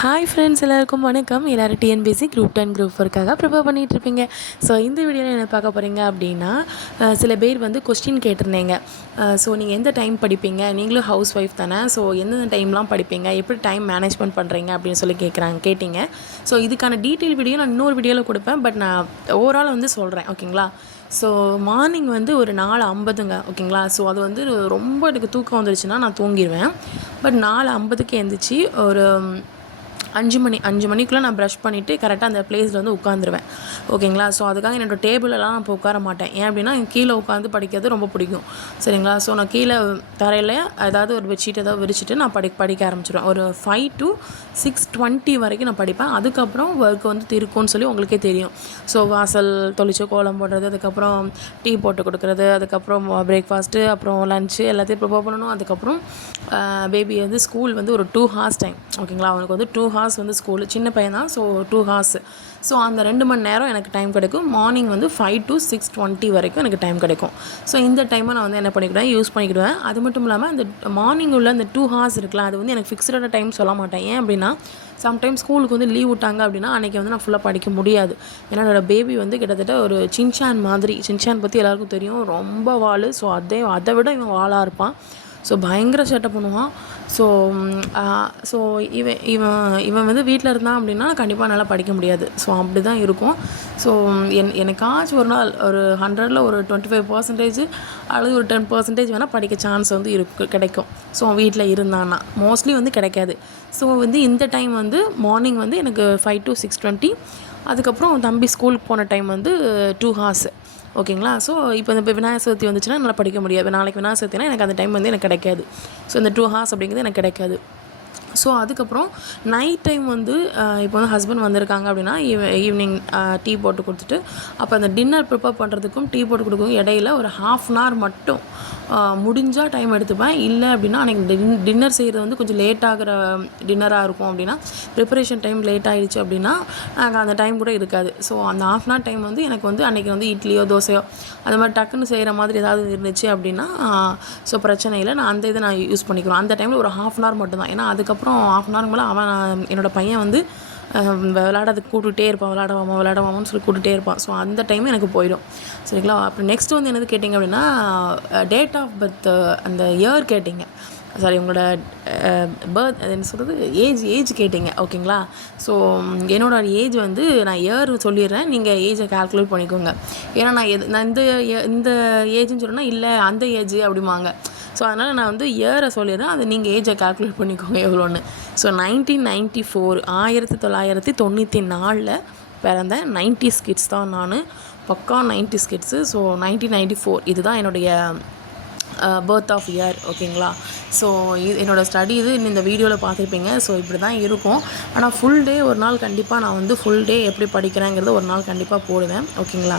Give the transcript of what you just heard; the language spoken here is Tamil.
ஹாய் ஃப்ரெண்ட்ஸ் எல்லாருக்கும் வணக்கம். எல்லோரும் டிஎன்பிசி குரூப் டென் குரூப் ஃபோருக்காக ப்ரிப்பேர் பண்ணிகிட்ருப்பீங்க ஸோ இந்த வீடியோவில் என்ன பார்க்க போகிறீங்க அப்படின்னா சில பேர் வந்து கொஸ்டின் கேட்டிருந்தீங்க. ஸோ நீங்கள் எந்த டைம் படிப்பீங்க? நீங்களும் ஹவுஸ் ஒய்ஃப் தானே? ஸோ எந்தெந்த டைம்லாம் படிப்பீங்க? எப்படி டைம் மேனேஜ்மெண்ட் பண்ணுறீங்க அப்படின்னு சொல்லி கேட்குறாங்க கேட்டிங்க. ஸோ இதுக்கான டீட்டெயில் வீடியோ நான் இன்னொரு வீடியோவில் கொடுப்பேன். பட் நான் ஓவரால் வந்து சொல்கிறேன் ஓகேங்களா ஸோ மார்னிங் வந்து ஒரு நாலு ஐம்பதுங்க ஓகேங்களா ஸோ அது வந்து ரொம்ப எனக்கு தூக்கம் வந்துருச்சுன்னா நான் தூங்கிடுவேன் பட் நாலு ஐம்பதுக்கு எழுந்திரிச்சி ஒரு அஞ்சு மணி அஞ்சு மணிக்குள்ளே நான் ப்ரஷ் பண்ணிவிட்டு கரெக்டாக அந்த பிளேஸில் வந்து உட்காந்துருவேன் ஓகேங்களா ஸோ அதுக்காக என்னோடய டேபிளெல்லாம் நான் இப்போ உட்கார மாட்டேன். ஏன் அப்படின்னா எனக்கு கீழே உட்காந்து படிக்கிறது ரொம்ப பிடிக்கும். சரிங்களா? ஸோ நான் கீழே தரையில் ஏதாவது ஒரு பெட்ஷீட் ஏதாவது விரிச்சிட்டு நான் படி படிக்க ஆரம்பிச்சிடுவேன் ஒரு ஃபைவ் டு சிக்ஸ் டுவெண்ட்டி வரைக்கும் நான் படிப்பேன். அதுக்கப்புறம் ஒர்க் வந்து இருக்கும்னு சொல்லி உங்களுக்கே தெரியும். ஸோ வாசல் தொளிச்சு கோலம் போடுறது அதுக்கப்புறம் டீ போட்டு கொடுக்குறது அதுக்கப்புறம் பிரேக்ஃபாஸ்ட்டு அப்புறம் லஞ்சு எல்லாத்தையும் ப்ரிப்பேர் பண்ணணும். அதுக்கப்புறம் பேபி வந்து ஸ்கூல் வந்து ஒரு டூ ஹார்ஸ் டைம் ஓகேங்களா அவனுக்கு வந்து டூ ஹார்ஸ் ஹார்ஸ் வந்து ஸ்கூலு சின்ன பையன் தான் ஸோ டூ ஹார்ஸ் ஸோ அந்த ரெண்டு மணி நேரம் எனக்கு டைம் கிடைக்கும். மார்னிங் வந்து ஃபைவ் டு சிக்ஸ் டுவெண்ட்டி வரைக்கும் எனக்கு டைம் கிடைக்கும். ஸோ இந்த டைமை நான் வந்து என்ன பண்ணிக்கிடுவேன்? யூஸ் பண்ணிக்கிடுவேன். அது மட்டும் இல்லாமல் அந்த மார்னிங் உள்ள அந்த டூ ஹார்ஸ் இருக்கலாம் அது வந்து எனக்கு ஃபிக்ஸ்டான டைம் சொல்ல மாட்டேன். ஏன் அப்படின்னா சம்டைம்ஸ் ஸ்கூலுக்கு வந்து லீவ் விட்டாங்க அப்படின்னா அன்றைக்கி வந்து நான் ஃபுல்லாக படிக்க முடியாது. ஏன்னா என்னோட பேபி வந்து கிட்டத்தட்ட ஒரு சின்சான் மாதிரி சின்சான் பற்றி எல்லாருக்கும் தெரியும். ரொம்ப வாள் ஸோ அதே அதை விட இவன் வாளாக இருப்பான். ஸோ பயங்கர சேட்டை பண்ணுவான். ஸோ ஸோ இவன் இவன் இவன் வந்து வீட்டில் இருந்தான் அப்படின்னா கண்டிப்பாக நல்லா படிக்க முடியாது. ஸோ அப்படி தான் இருக்கும் ஸோ என் எனக்காச்சும் ஒரு நாள் ஒரு ஹண்ட்ரடில் ஒரு டுவெண்ட்டி ஃபைவ் பர்சன்டேஜ் அல்லது ஒரு டென் பர்சன்டேஜ் வேணால் படிக்க சான்ஸ் வந்து இருக்கு கிடைக்கும். ஸோ வீட்டில் இருந்தான்னா. மோஸ்ட்லி வந்து கிடைக்காது. ஸோ வந்து இந்த டைம் வந்து மார்னிங் வந்து எனக்கு ஃபைவ் டு சிக்ஸ் டுவெண்ட்டி அதுக்கப்புறம் தம்பி ஸ்கூலுக்கு போன டைம் வந்து டூ ஹார்ஸ் ஓகேங்களா? ஸோ இப்போ இந்த விநாயகர் சதுர்த்தி வந்துச்சுன்னா என்னால் படிக்க முடியாது. நாளைக்கு விநாயகர் சதுர்த்தினா எனக்கு அந்த டைம் வந்து எனக்கு கிடைக்காது. ஸோ இந்த டூ ஹார்ஸ் அப்படிங்கிறது எனக்கு கிடைக்காது. ஸோ அதுக்கப்புறம் நைட் டைம் வந்து இப்போ வந்து ஹஸ்பண்ட் வந்திருக்காங்க அப்படின்னா ஈவினிங் டீ போட்டு கொடுத்துட்டு அப்போ அந்த டின்னர் ப்ரிப்பேர் பண்ணுறதுக்கும் டீ போட்டு கொடுக்கும் இடையில ஒரு ஹாஃப் அன் ஹவர் மட்டும் முடிஞ்சால் டைம் எடுத்துப்பேன். இல்லை அப்படின்னா அன்றைக்கி டின் டின்னர் செய்கிறது வந்து கொஞ்சம் லேட் ஆகிற டின்னராக இருக்கும் அப்படின்னா ப்ரிப்பரேஷன் டைம் லேட் ஆகிடுச்சு அப்படின்னா எனக்கு அந்த டைம் கூட இருக்காது. ஸோ அந்த ஆஃப் அன் ஹவர் டைம் வந்து எனக்கு வந்து அன்றைக்கி வந்து இட்லியோ தோசையோ அந்த மாதிரி டக்குன்னு செய்கிற மாதிரி ஏதாவது இருந்துச்சு அப்படின்னா ஸோ பிரச்சனை இல்லை. நான் அந்த இதை நான் யூஸ் பண்ணிக்கிறோம். அந்த டைமில் ஒரு ஹாஃப் அன் ஹவர் மட்டும்தான். ஏன்னா அதுக்கப்புறம் ஹாஃப் அன் ஹவர் மேலே அவன் என்னோடய பையன் வந்து விளாட விளையாடுறதுக்கு கூப்பிட்டுட்டே இருப்பான். விளாடவாமா விளாடவாமான்னு சொல்லி கூப்பிட்டுட்டே இருப்பான். ஸோ அந்த டைம் எனக்கு போயிடும். சரிங்களா? அப்புறம் நெக்ஸ்ட் வந்து என்னது கேட்டிங்க அப்படின்னா டேட் ஆஃப் பர்த் அந்த இயர் கேட்டிங்க. சாரி உங்களோட பர்த் அது என்ன சொல்கிறது ஏஜ் ஏஜ் கேட்டிங்க. ஓகேங்களா ஸோ என்னோட ஏஜ் வந்து நான் இயர் சொல்லிடுறேன். நீங்கள் ஏஜை கால்குலேட் பண்ணிக்கோங்க. ஏன்னா நான் எது நான் இந்த இந்த ஏஜ்னு சொன்னா இல்லை அந்த ஏஜ் அப்படிம்பாங்க. ஸோ அதனால் நான் வந்து இயரை சொல்லிடுறேன். அதை நீங்கள் ஏஜை கால்குலேட் பண்ணிக்கோங்க எவ்வளோன்னு. ஸோ நைன்டீன் நைன்ட்டி ஃபோர் ஆயிரத்தி தொள்ளாயிரத்தி தொண்ணூற்றி நாலில் பிறந்த நைன்டி ஸ்கிட்ஸ் தான் நான். பக்கா nineties kids so nineteen ninety four இதுதான் என்னுடைய பர்த் ஆஃப் இயர் ஓகேங்களா ஸோ இது என்னோடய ஸ்டடி இது இன்னும் இந்த வீடியோவில் பார்த்துருப்பீங்க. ஸோ இப்படி தான் இருக்கும். ஆனால் ஃபுல் டே ஒரு நாள் கண்டிப்பாக நான் வந்து ஃபுல் டே எப்படி படிக்கிறேங்கிறத ஒரு நாள் கண்டிப்பாக போடுவேன். ஓகேங்களா